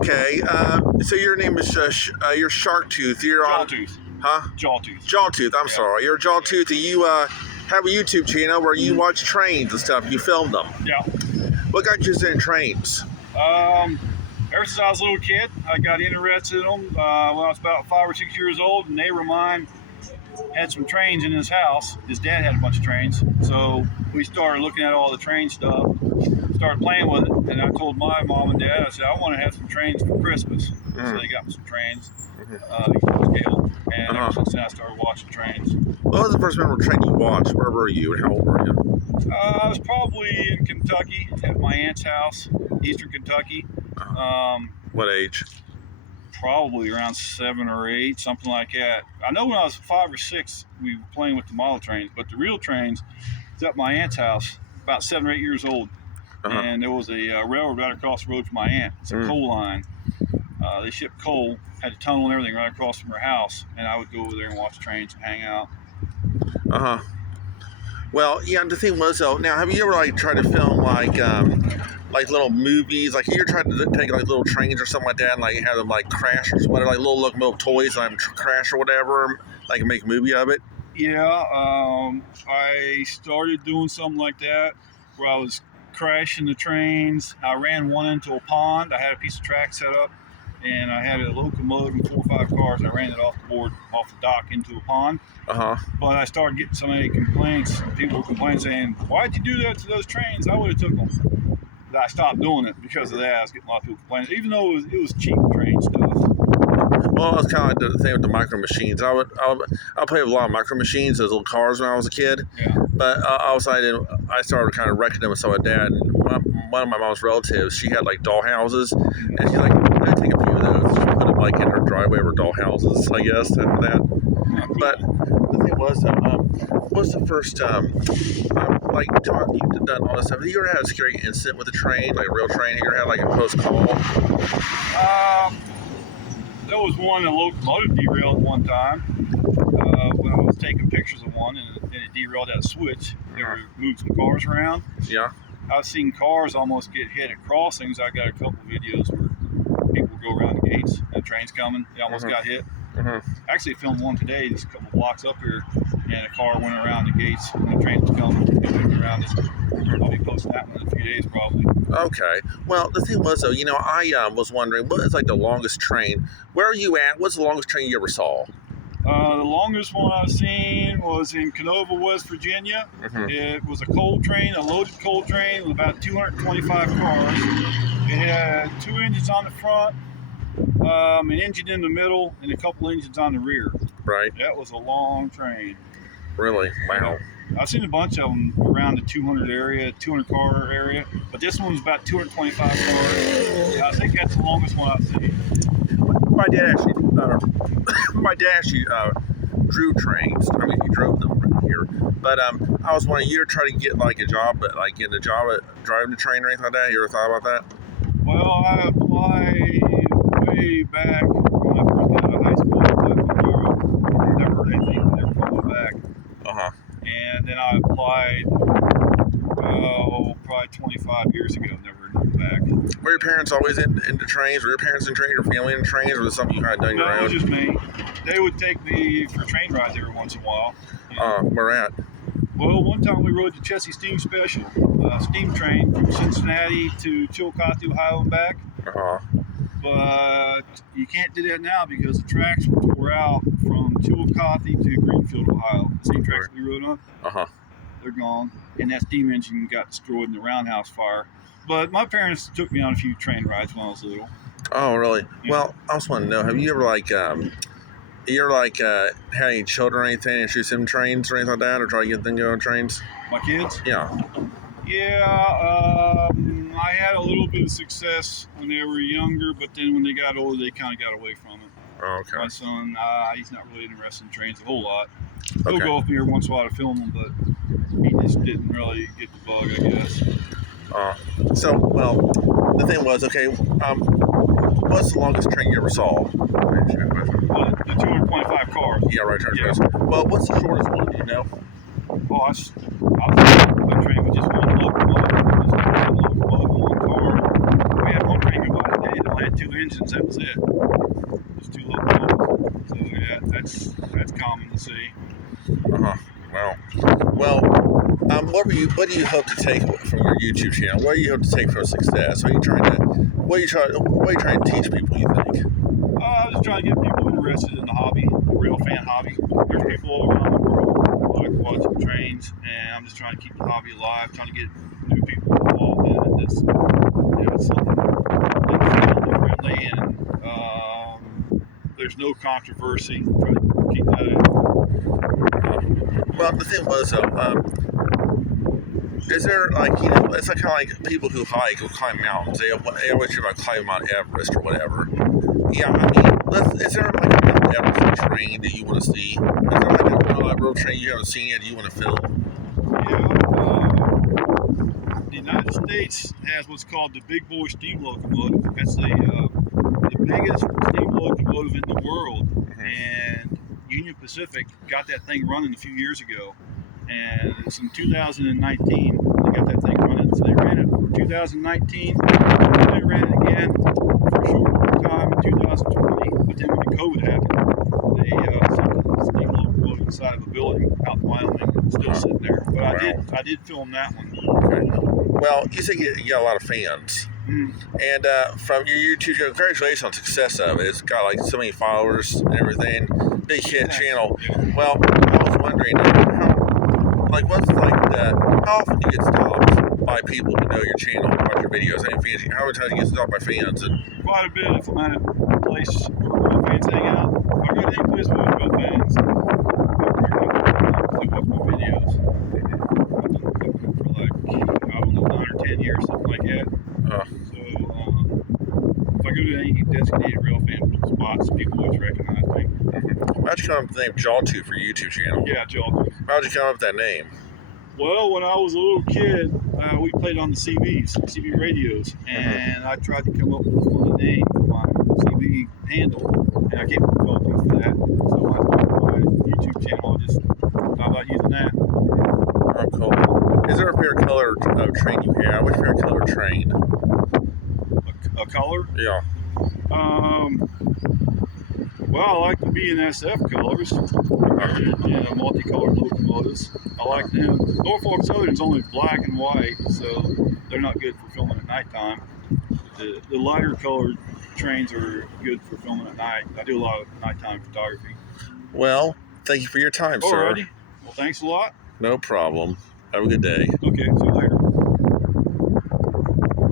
Okay. So your name is you're Shark Tooth. You're on. Jawtooth. Huh? Jawtooth. Jawtooth. I'm sorry. You're Jawtooth, and you have a YouTube channel where you watch trains and stuff. You film them. Yeah. What got you interested in trains? Ever since I was a little kid, I got interested in them when I was about 5 or 6 years old. A neighbor of mine had some trains in his house. His dad had a bunch of trains. So we started looking at all the train stuff, started playing with it. And I told my mom and dad, I said, I want to have some trains for Christmas. So they got me some trains, scale. And ever since then, I started watching trains. What was the first memorable train you watched? Where were you and how old were you? I was probably in Kentucky at my aunt's house, eastern Kentucky. What age? Probably around 7 or 8, something like that. I know when I was 5 or 6, we were playing with the model trains, but the real trains was at my aunt's house, about 7 or 8 years old. And there was a railroad right across the road from my aunt. It's a coal line. They shipped coal, had a tunnel and everything right across from her house, and I would go over there and watch trains and hang out. Well, yeah, the thing was though, now have you ever tried to film like little movies? Like you tried to take like little trains or something like that and have them crash or whatever, like little locomotive toys and crash or whatever, make a movie of it? Yeah, I started doing something like that where I was crashing the trains. I ran one into a pond. I had a piece of track set up and I had a locomotive and 4 or 5 cars. I ran it off the dock into a pond. But I started getting so many complaints. People were complaining saying, why'd you do that to those trains? I would have took them. But I stopped doing it because of that. I was getting a lot of people complaining, even though it was cheap train stuff. Well, it's kind of like the thing with the micro machines. I played with a lot of micro machines, those little cars when I was a kid. Yeah. But also I started kind of wrecking them with some of my dad. And one of my mom's relatives, she had doll houses, and she's like, I'm gonna take a few of those. She put them in her driveway of her doll houses, I guess, after that. Yeah, cool. But the thing was, what's the first you've done all this stuff. Have you ever had a scary incident with a train, like a real train? Have you ever had a close call? There was one, a locomotive derailed one time when I was taking pictures of one, and it derailed at a switch. They were moving some cars around. Yeah. I've seen cars almost get hit at crossings. I got a couple videos where people go around the gates and the train's coming. They almost got hit. Actually filmed one today, just a couple blocks up here, and a car went around the gates and the train was coming. It went around it. I'll be posting that one in a few days probably. Okay. Well, the thing was though, I was wondering, what is the longest train? Where are you at? What's the longest train you ever saw? The longest one I've seen was in Canova, West Virginia. It was a coal train, a loaded coal train with about 225 cars. It had 2 engines on the front, an engine in the middle, and a couple engines on the rear. Right. That was a long train. Really? Wow. I've seen a bunch of them around the 200 car area, but this one was about 225 cars. I think that's the longest one I've seen. My dad actually drew trains. I mean, he drove them right here. But I was wondering, you ever try to get a job, getting a job at driving the train or anything like that? You ever thought about that? Well, I applied way back when I first got out of high school. I never heard anything. Never called me back. And then I applied, probably 25 years ago. Never heard anything back. Were your parents always into trains? Were your parents in trains or family in trains? Or was it something you had done your own? No, it was just me. They would take me for train rides every once in a while. Where at? Well, one time we rode the Chessie Steam Special, steam train from Cincinnati to Chillicothe, Ohio and back. But you can't do that now because the tracks were tore out from Chillicothe to Greenfield, Ohio. The same tracks we rode on. They're gone. And that steam engine got destroyed in the roundhouse fire. But my parents took me on a few train rides when I was little. Oh, really? Yeah. Well, I also want to know, have you ever had any children or anything, introduce them to trains or anything like that, or try to get them to go on trains? My kids? Yeah. Yeah, I had a little bit of success when they were younger, but then when they got older, they kind of got away from it. Oh, okay. My son, he's not really interested in trains a whole lot. He'll go with me every once in a while to film them, but he just didn't really get the bug, I guess. So, well, the thing was, okay, what's the longest train you ever saw? The 225 cars. Yeah, right. Yeah. Well, what's the shortest one, do you know? Oh, I the train was just one locomotive. Just one locomotive, one car. We had one train go by today that had 2 engines. That was it. Just 2 locomotives. So yeah, that's common to see. Uh-huh. Wow. Well, what do you hope to take from your YouTube channel? What do you hope to take from success? What are you trying to teach people, you think? I'm just trying to get people interested in the hobby, the rail fan hobby. There's people all around the world who like watching trains, and I'm just trying to keep the hobby alive, trying to get new people involved in it. It's something that's family friendly, and there's no controversy. Try to keep that in. Well, the thing was, is there it's like kind of like people who hike or climb mountains. They always hear about climbing Mount Everest or whatever. Yeah, I mean, is there like a Mount Everest train that you want to see? Is there like a real train you haven't seen yet that you want to film? Yeah, the United States has what's called the Big Boy steam locomotive. That's the biggest steam locomotive in the world, and Union Pacific got that thing running a few years ago. And it's in 2019 they got that thing running. So they ran it for 2019, and they ran it again for a short time in 2020. But then when the COVID happened, they sent the steam locomotive inside of a building out in Wyoming. It's still sitting there. But I did film that one. Okay. Well, you said you got a lot of fans. And from your YouTube channel, congratulations on the success of it. It's got like so many followers and everything. Big hit channel. Well, I was wondering how often do you get stopped by people who know your channel and watch your videos? How many times do you get stopped by fans? Quite a bit. If I'm at a place where fans hang out, if I go to any place where there's good fans, they watch my videos. I've been for like, I don't know, 9 or 10 years, something like that. So if I go to any designated rail fan spots, people always recognize me. How'd you come up with the name Jawtooth for your YouTube channel? Yeah, Jawtooth. How'd you come up with that name? Well, when I was a little kid, we played on the CB radios, and I tried to come up with a funny name for my CB handle, and I came up with Jawtooth for that. So when I started my YouTube channel, I just thought about using that. Oh, cool. Is there a favorite color of train you have? What's your favorite color train? A color? Yeah. Well, I like the BNSF colors, and multicolored locomotives. I like them. Norfolk Southern's only black and white, so they're not good for filming at nighttime. The lighter colored trains are good for filming at night. I do a lot of nighttime photography. Well, thank you for your time, sir. Alrighty. Well, thanks a lot. No problem. Have a good day. Okay, see you later.